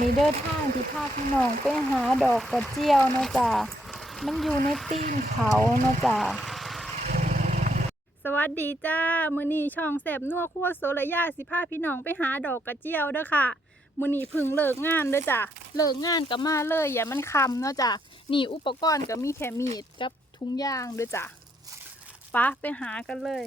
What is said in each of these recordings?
มีเดินทางที่พาพี่น้องไปหาดอกกระเจียวเนาะจ้ะมันอยู่ในตีนเขาเนาะจ้ะสวัสดีจ้า มือนีช่องแสบนัวครัวโซระยาสิพาพี่น้องไปหาดอกกระเจียวเด้อค่ะ มือนีพึ่งเลิกงานเด้อจ้ะเลิกงานก็มาเลยอย่ามันคำเนาะจ้ะนี่อุปกรณ์ก็มีแค่มีดกับทุงยางเด้อจ้ะปะไปหากันเลย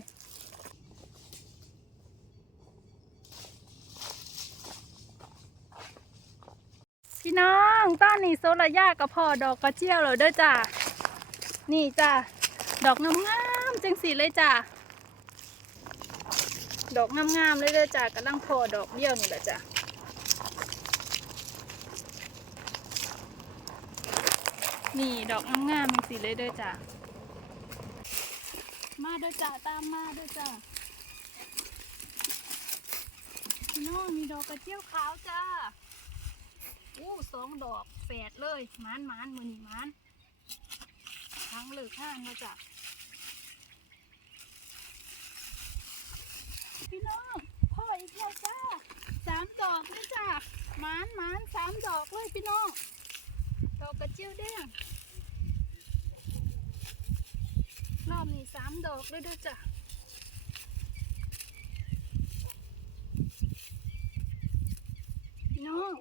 น้องตอนนี้โซลายากับพอดอกกระเจียวแล้วเด้อจ้ะนี่จ้ะดอกงามๆจังสีเลยจ้ะดอกงามๆเลยเด้อจ้ะกำลังพอดอกเดียวนี่แหละจ้ะนี่ดอกงามๆจังสีเลยเด้อจ้ะมาเด้อจ้ะตามมาเด้อจ้ะน้องมีดอกกระเจียวขาวจ้า อู้สองดอกแฝดเลยมานมานมือนี่มานทั้งเลิกห้างมาจ้ะพี่น้องพ่ออีกแล้วจ้าสามดอกเลยจ้ะหมานมานสามดอกเลยพี่น้องดอกกระเจียวแดงรอบนี้สามดอกเลยด้วยจ้ะพี่น้อง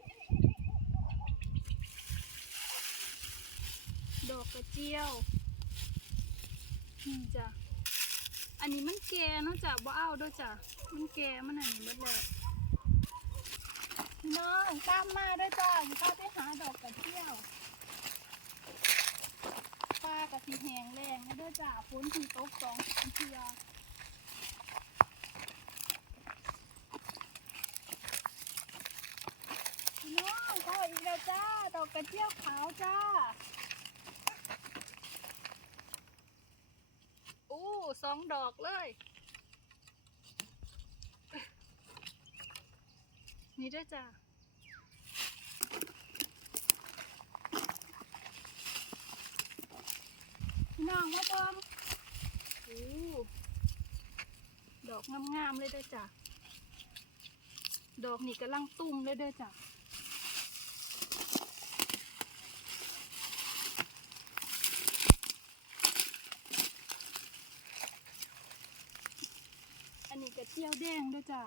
ดอ กกระเจียวนี่จ้ะอันนี้มันแก่เนาะจ้ะบ่เอาเด้วยจ้ะมันแก่มันอันนี้หมดแล้วพี่น้องตามมาด้วยจ้ะสิเข้าไปหาดอกกระเจียวปลากระสีแหงแรงนะเด้วยจ้ะฝนที่ตกสองสามเทือพี่น้องเข้าอีกแล้วจ้าดอกกระเจียวขาวจ้า อู้ สองดอกเลย นี่ด้วยจ้ะน้องมาบิ่งอู้ดอกงามๆเลยเด้วยจ้ะ ดอกนี่กำลังตุ้มเลยเด้วยจ้ะ อันนี้กระ เจียวแดงด้วยจ้ะ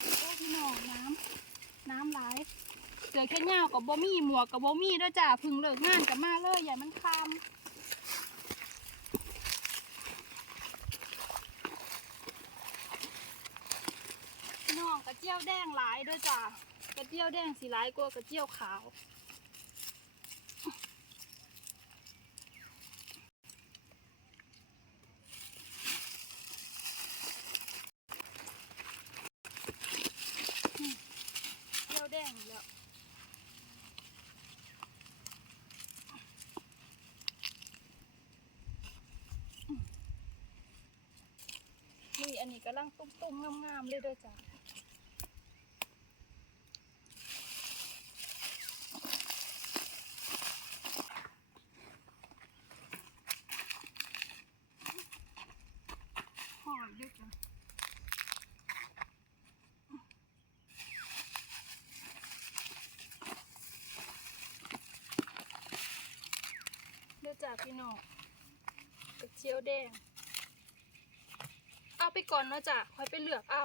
โอ้พี่น้องน้ำน้ำไหลายเสือแค่เงากับบ่มี่หมวกกับบ่มี่ด้วยจ้ะพึ่งเลิกงานกับมาเลยอย่ามันคำพี่น้องกระเจียวแดงหลายด้วยจ้ะกระเจียวแดงสีหลายกว่ากระเจียวขาว เจียวแดงอีกแล้วนี่อันนี้กำลัง ตุ้มงามๆเลยด้อจ้ะหอยด้วยจ้ะเลือกจากพี่น้องกระเจียวแดง เอาไปก่อนเนาะจ้ะค่อยไปเลือกเอา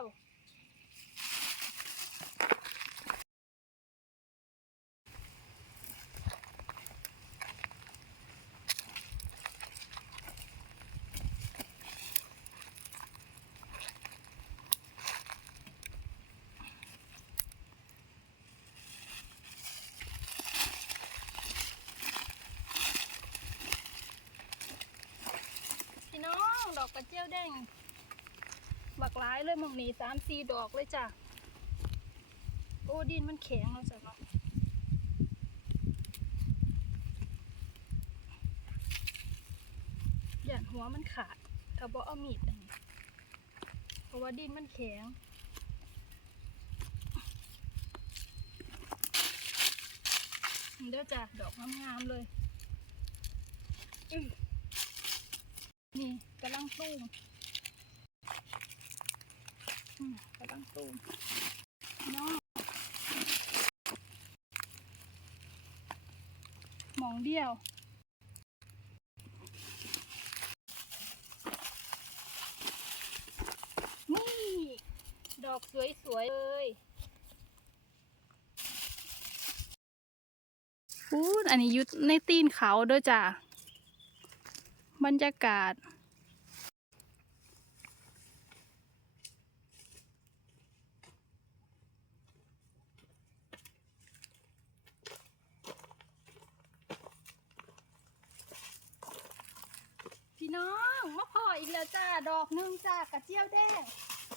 พี่น้องดอกกระเจียวแดง บักหลายเลยมองนี้สามสี่ดอกเลยจ้ะ โอ้ดินมันแข็งแล้วจ้ะเนาะหยาดหัวมันขาดถ้าบ่เอามีดอันนี้เพราะว่าดินมันแข็งเดี๋ยวจ้ะดอกงามๆเลยนี่กำลังตูมอืม กำลังตูมน้องหมองเดียวนี่ดอกสวยๆเลยอู้อันนี้ยุดในตีนเขาด้วยจ้ะบรรยากาศ พี่น้องมาพออีกแล้วจ้าดอกหนึงจ้ากระเจียวแดง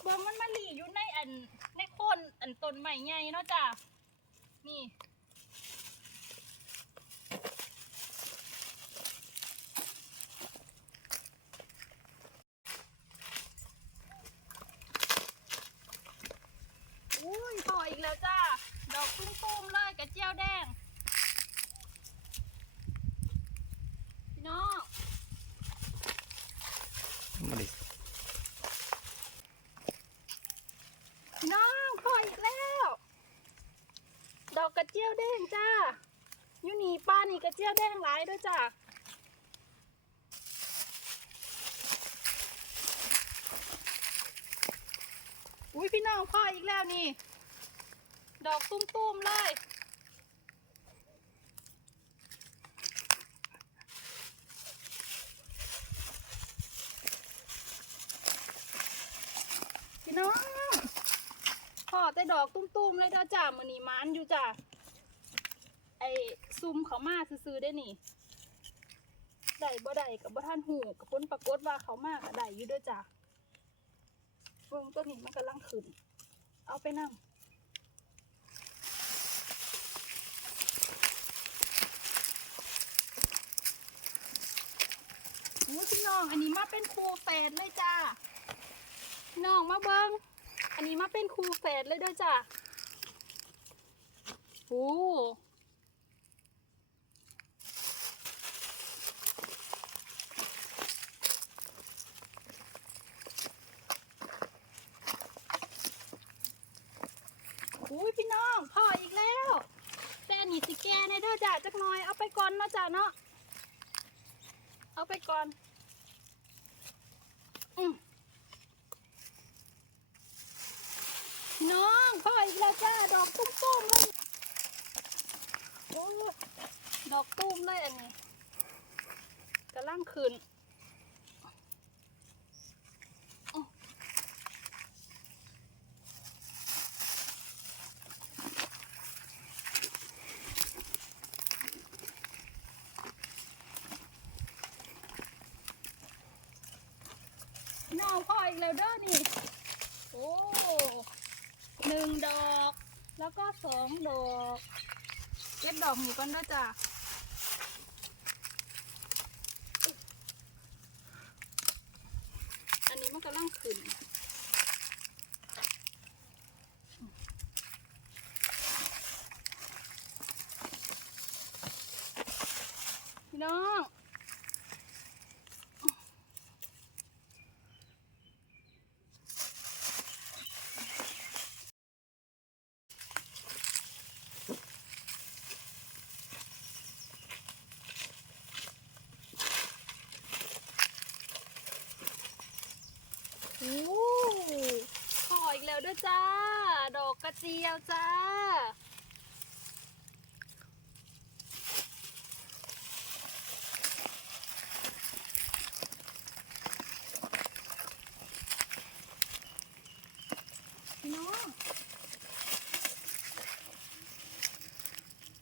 บองมันมาหลีอยู่ในอันในโคนอันต้นใหม่ใหญ่เนาะจ้านี่ อุ้ยพออีกแล้วจ้า ดอกตุ้มๆเลยกระเจียวแดง พี่น้อง มาดิน้องพออีกแล้ว ดอกกระเจียวแดงจ้าอยู่นี่ป้านี่กระเจียวแดงหลายด้วยจ้าอุ้ยพี่น้องพ่ออีกแล้วนี่ ดอกตุ้มๆเลย พี่น้องพอ แต่ดอกตุ้มๆเลยเด้อจ้ามือนีมันอยู่จ้าไอซุ่มเขามาซื้อๆได้นี่ได้บ่ได้กับบ่ท่านหูกับผลปรากฏว่าเขามากกับได้อยู่ด้อจ้าเบิ่งตัวนี้มันกำลังขึ้น เอาไปนั่งโอ้พี่น้องอันนี้มาเป็นครูแฝดเลยจ้า น้องมาเบิ้ง อันนี้มาเป็นครูแฝดเลยเด้อจ้ะโอ้อุ้ยพี่น้องพ่ออีกแล้วแต่อันนี่สิแกในเด้อจ้ะจักหน่อยเอาไปก่อนเนาะจ้ะเนาะเอาไปก่อน อืม น้องพ่ออีกแล้ว จ้าดอกตุ้มๆเลยโอ้ยดอกตุ้มเลยอันนี้กำลังขึ้นอื้อน้องพ่ออีกแล้วเด้อนี่ โอ้ หนึ่งดอก แล้วก็สองด อกเก็บดอกหมูกันด้วยจ้ะอันนี้มันกำลังขึ้น พี่น้อง โอ้ขออีกแล้วด้วยจ้า ดอก กระเจียวจ้า พี่น้อง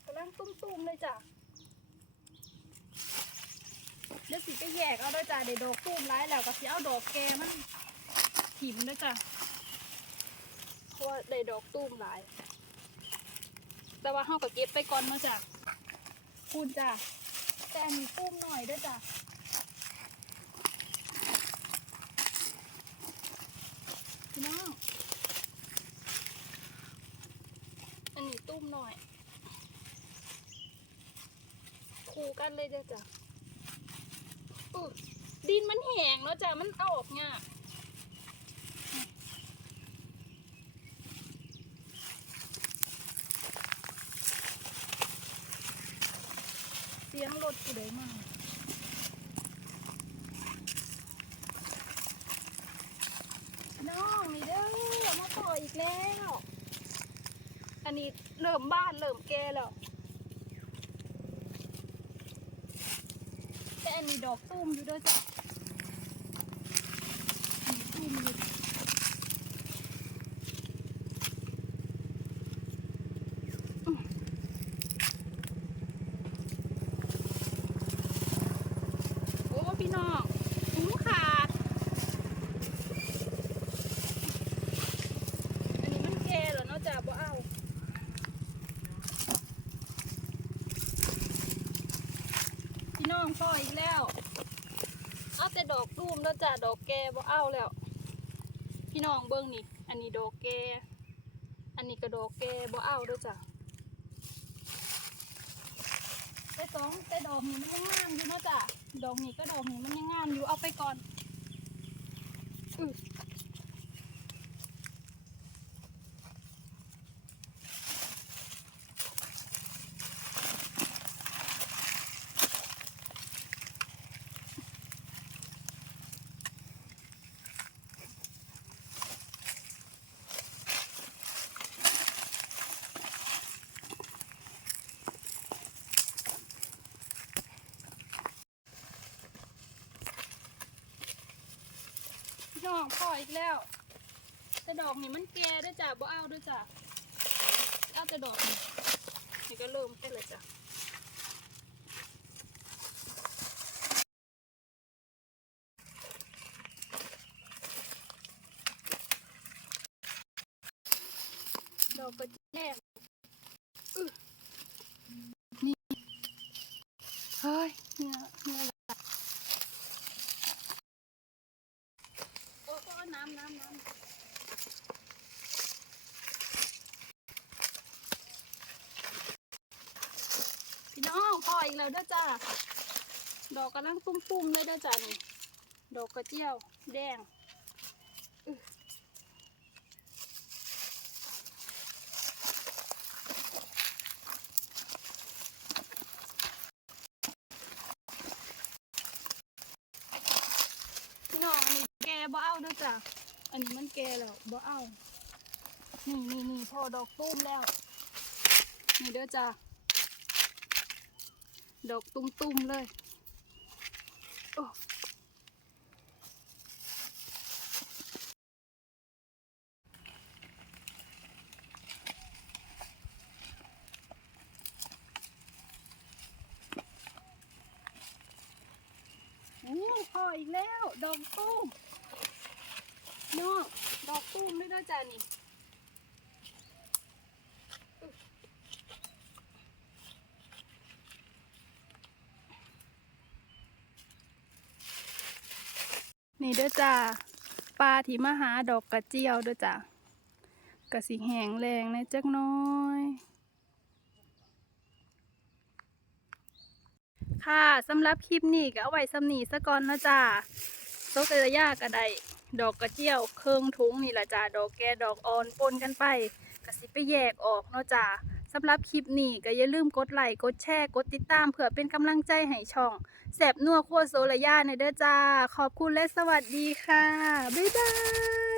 กำลังตุ้มๆเลยจ้ะเดี๋ยวสิจะแยกเอาด้วยจ้ะเดี๋ยวดอกตุ้มร้ายแล้วก็สิเอาดอกแกมันถิ่มด้วยจ้าะ ว่าได้ดอกตุ้มหลาย แต่ว่าเฮาก็เก็บไปก่อนเนาะจ้ะคุณจ้ะแต่อันนี้ตุ้มหน่อยด้วยจ้ะพี่น้องอันนี้ตุ้มหน่อยคูกันเลยเด้อจ้ะดินมันแห้งแล้วจ้ะมันเอาออกง่าย สียงรถกูได้มากน้องนี่เด้อมาต่ออีกแล้ว อันนี้เริ่มบ้านเริ่มแก่แล้วแต่อันนี้ดอกตุ้มอยู่ด้วยจ้ะตุ้มอยู่โอ้พี่น้องหูขาด อันนี้มันแก่เหรอเนาะจ้ะบ่เอา พี่น้องพ่ออีกแล้ว เอา แต่ดอกตูมแล้วจ้ะดอกแก่บ่เอาแล้ว พี่น้องเบิ้งนี่ อันนี้ดอกแก่อันนี้ก็ดอกแก่บ่เอาด้วยจ้ะแต่สองแต่ดอกนี้มันยังงามอยู่เนาะจ้ะดอกนี้ก็ดอกนี้มันยังงามอยู่เอาไปก่อนอือ น้องพ่ออีกแล้ว แต่ดอกนี่มันแก่ด้วยจ้ะบ่เอาด้วยจ้ะเอาแต่ดอกนี้นี่ก็เริ่มไปเลยจ้ะ ดอกกระแจกอื้อนี่ เฮ้ยเนื้อเนื้อละโอ้โอ้น้ำน้ำน้ำพี่น้ ออีกแล้วเด้อจ้า ดอกกำลังตุ้มๆเลยเด้อจ้านี่ ดอกกระเจียว แดงพี่น้องอันนี้แกบ่เอาเด้วยจ้ะอันนี้มันแกแล้วบ่เอา นี่นี่นี่พอดอกตุ้มแล้ว นี่เด้อจ้ะ ดอกตุ้มๆเลยโอ้โอ้พออีกแล้ว ดอกตุ้มนาะดอกตุ้มด้วยเด้จ้ะนี่ นี่เด้อจ้าปลาที่มาหาดอกกระเจียวเด้อจ้ากระสิแหงแรงในะจักน้อยค่ะสำหรับคลิปนี้ก็เอาไว้สำนีซะก่อนนะจ้าโซกระยากระไดดอกกระเจียวเครื่องทุงนี่ละจ้าดอกแกดอกอ่อนปนกันไปกระสิไปแยกออกเนาะจ้าสำหรับคลิปนี้ก็อย่าลืมกดไลค์กดแชร์กดติดตามเพื่อเป็นกำลังใจให้ช่อง สบนัวครัวโซลาย่าในเด้อจ้า ขอบคุณและสวัสดีค่ะ บ๊ายบาย